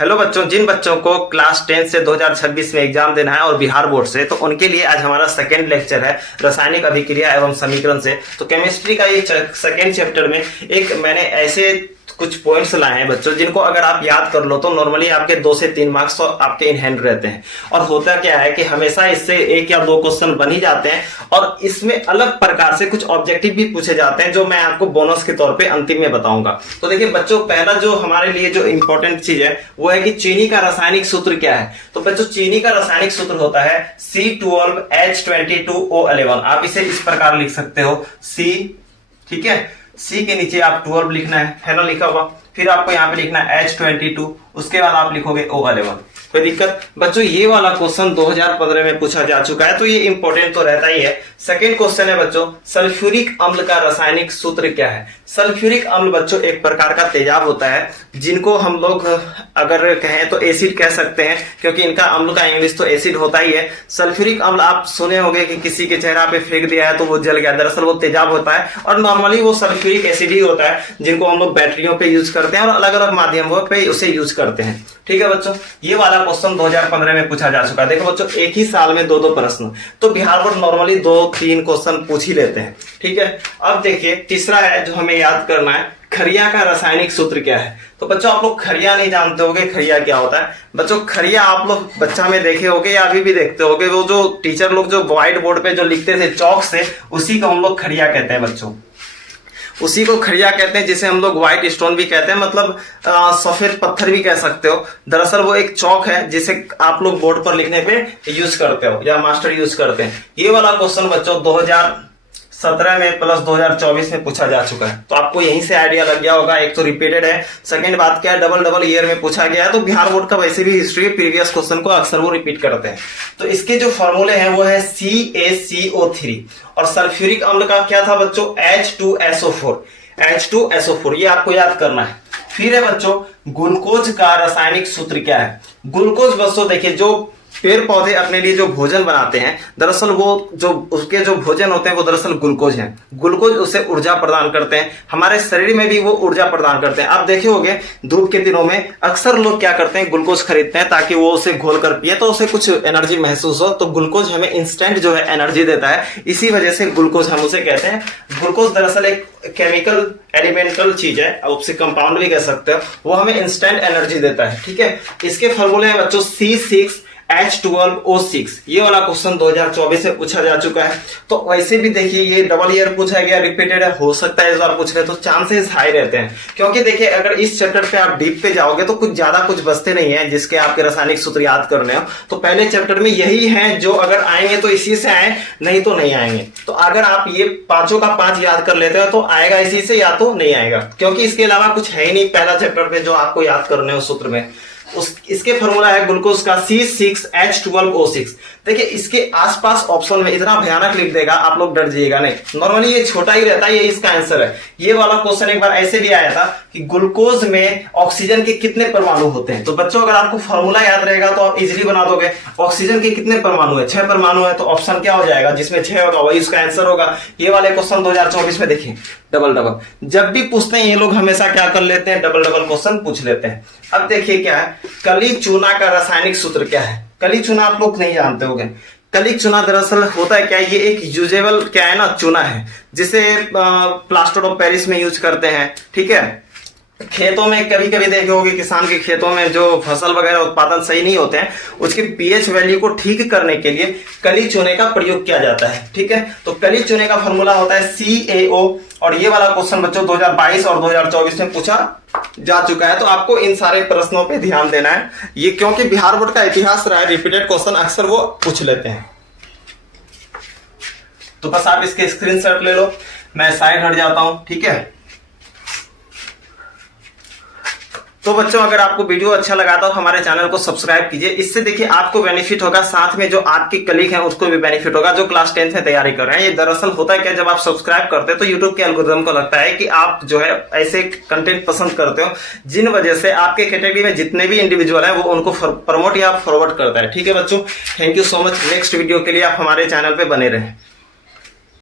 Hello बच्चों, जिन बच्चों को क्लास 10 से 2026 में एग्जाम देना है और बिहार बोर्ड से, तो उनके लिए आज हमारा सेकेंड लेक्चर है रासायनिक अभिक्रिया एवं समीकरण से। तो केमिस्ट्री का ये सेकेंड चैप्टर में एक मैंने ऐसे कुछ पॉइंट्स लाए हैं बच्चों, जिनको अगर आप याद कर लो तो नॉर्मली आपके 2 से 3 मार्क्स तो आपके इन हैंड रहते हैं। और होता क्या है कि हमेशा इससे 1 या 2 क्वेश्चन बन ही जाते हैं और इसमें अलग प्रकार से कुछ ऑब्जेक्टिव भी पूछे जाते हैं, जो मैं आपको बोनस के तौर पे अंतिम में बताऊंगा। तो देखिए बच्चों, पहला जो हमारे लिए जो इंपॉर्टेंट चीज है वो है कि चीनी का रासायनिक सूत्र क्या है। तो बच्चों, चीनी का रासायनिक सूत्र होता है C12H22O11। आप इसे इस प्रकार लिख सकते हो C, ठीक है, C के नीचे आप 12 लिखना है ना, लिखा हुआ। फिर आपको यहाँ पे लिखना है H22, उसके बाद आप लिखोगे O11। कोई दिक्कत? बच्चों, ये वाला क्वेश्चन 2015 में पूछा जा चुका है, तो ये इंपॉर्टेंट तो रहता ही है। सेकंड क्वेश्चन है बच्चों, सल्फ्यूरिक अम्ल का रासायनिक सूत्र क्या है। सल्फ्यूरिक अम्ल बच्चों एक प्रकार का तेजाब होता है, जिनको हम लोग अगर कहें तो एसिड कह सकते हैं, क्योंकि इनका अम्ल का इंग्लिश तो एसिड होता ही है। सल्फ्यूरिक अम्ल आप सुने होंगे कि किसी के चेहरा पे फेंक दिया है तो वो जल गया, दरअसल वो तेजाब होता है और नॉर्मली वो सल्फ्यूरिक एसिड ही होता है, जिनको हम लोग बैटरियों पे यूज करते हैं और अलग अलग माध्यमों पे उसे यूज करते हैं। ठीक है बच्चों, ये वाला क्वेश्चन 2015 में पूछा जा चुका है। देखो बच्चों, एक ही साल में 2-2 प्रश्न, तो बिहार बोर्ड नॉर्मली 2-3 क्वेश्चन पूछ ही लेते हैं। ठीक है, अब देखिए तीसरा है जो हमें याद करना है, खरिया का रासायनिक सूत्र क्या है। तो बच्चों, आप लोग खरिया नहीं जानते होगे, खरिया क्या होता है। बच्चों, खरिया आप लोग बच्चा में देखे होगे या अभी भी देखते होगे, वो जो टीचर लोग जो व्हाइट बोर्ड पे जो लिखते थे चौक से, उसी को हम लोग खरिया कहते हैं बच्चों। उसी को खरिया कहते हैं, जिसे हम लोग व्हाइट स्टोन भी कहते हैं, मतलब सफेद पत्थर भी कह सकते हो। दरअसल वो एक चौक है जिसे आप लोग बोर्ड पर लिखने पे यूज करते हो या मास्टर यूज करते हैं। ये वाला क्वेश्चन बच्चों 2017 में प्लस 2024 में पूछा जा चुका है, तो आपको यहीं से आइडिया लग गया होगा। एक तो रिपीटेड है, सेकंड बात क्या है, डबल ईयर में पूछा गया है। तो बिहार बोर्ड का वैसे भी हिस्ट्री प्रीवियस क्वेश्चन को अक्सर वो रिपीट करते हैं। तो इसके जो फॉर्मूले हैं वो है CaCO3 और सल्फ्यूरिक अम्ल का क्या था बच्चों, H2SO4। ये आपको याद करना है। फिर है बच्चों, ग्लूकोज का रासायनिक सूत्र क्या है। ग्लूकोज बच्चों देखिए, जो पेड़ पौधे अपने लिए जो भोजन बनाते हैं, दरअसल वो जो उसके जो भोजन होते हैं वो दरअसल ग्लूकोज हैं। ग्लूकोज उसे ऊर्जा प्रदान करते हैं, हमारे शरीर में भी वो ऊर्जा प्रदान करते हैं। आप देखे होंगे धूप के दिनों में अक्सर लोग क्या करते हैं, ग्लूकोज खरीदते हैं ताकि वो उसे घोल कर पिए तो उसे कुछ एनर्जी महसूस हो। तो ग्लूकोज हमें इंस्टेंट जो है एनर्जी देता है, इसी वजह से ग्लूकोज हम उसे कहते हैं। ग्लूकोज दरअसल एक केमिकल एलिमेंटल चीज है, आप उसे कंपाउंड भी कह सकते हो, वो हमें इंस्टेंट एनर्जी देता है। ठीक है, इसके फॉर्मूले हैं बच्चों C6H12O6। ये वाला क्वेश्चन 2024 में पूछा जा चुका है। तो वैसे भी देखिए ये डबल ईयर पूछा गया, रिपीटेड है, हो सकता है इस बार पूछ रहे, तो चांसेस हाई रहते हैं। क्योंकि देखिए अगर इस चैप्टर पे आप डीप पे जाओगे तो कुछ ज्यादा कुछ बचते नहीं है जिसके आपके रासायनिक सूत्र याद करने हो। तो पहले चैप्टर में यही है, जो अगर आएंगे तो इसी से आए, नहीं तो नहीं आएंगे। तो अगर आप ये 5 का 5 याद कर लेते हो तो आएगा इसी से, या तो नहीं आएगा, क्योंकि इसके अलावा कुछ है ही नहीं पहला चैप्टर पे जो आपको याद करने हो सूत्र में। इसके फॉर्मूला है ग्लूकोज का C6H12O6। देखिए इसके आसपास ऑप्शन में इतना भयानक लिख देगा, आप लोग डर जाइएगा नहीं। नॉर्मली ये छोटा ही रहता है, ये इसका आंसर है। ये वाला क्वेश्चन एक बार ऐसे भी आया था कि ग्लूकोज में ऑक्सीजन के कितने परमाणु होते हैं। तो बच्चों, अगर आपको फॉर्मूला याद रहेगा तो आप इजीली बना दोगे। ऑक्सीजन के कितने परमाणु है, 6 परमाणु है, तो ऑप्शन क्या हो जाएगा, जिसमें 6 होगा वही उसका आंसर होगा। ये वाले क्वेश्चन 2024 में देखिए डबल जब भी पूछते हैं ये लोग हमेशा क्या कर लेते हैं, डबल क्वेश्चन पूछ लेते हैं। अब देखिए क्या है, कली चूना का रासायनिक सूत्र क्या है। कली चूना आप लोग नहीं जानते होंगे। कली चूना दरअसल होता है क्या, ये एक यूजेबल क्या है ना, चूना है, जिसे प्लास्टर ऑफ पेरिस में यूज करते हैं। ठीक है, खेतों में कभी कभी देखे होंगे, किसान के खेतों में जो फसल वगैरह उत्पादन सही नहीं होते हैं, उसके पीएच वैल्यू को ठीक करने के लिए कली चूने का प्रयोग किया जाता है। ठीक है, तो कली चूने का फॉर्मूला होता है CaO। और ये वाला क्वेश्चन बच्चों 2022 और 2024 में पूछा जा चुका है। तो आपको इन सारे प्रश्नों पे ध्यान देना है, ये क्योंकि बिहार बोर्ड का इतिहास रहा है, रिपीटेड क्वेश्चन अक्सर वो पूछ लेते हैं। तो बस आप इसके स्क्रीनशॉट ले लो, मैं साइड हट जाता हूं। ठीक है, तो बच्चों अगर आपको वीडियो अच्छा लगा तो हमारे चैनल को सब्सक्राइब कीजिए। इससे देखिए आपको बेनिफिट होगा, साथ में जो आपके कलीग हैं उसको भी बेनिफिट होगा जो क्लास 10 में तैयारी कर रहे हैं। ये दरअसल होता है क्या, जब आप सब्सक्राइब करते हैं तो यूट्यूब के एल्गोरिथम को लगता है कि आप जो है ऐसे कंटेंट पसंद करते हो, जिन वजह से आपके कैटेगरी में जितने भी इंडिविजुअल है वो उनको प्रमोट या फॉरवर्ड करता है। ठीक है बच्चों, thank you so much. Next video के लिए आप हमारे चैनल पे बने रहें।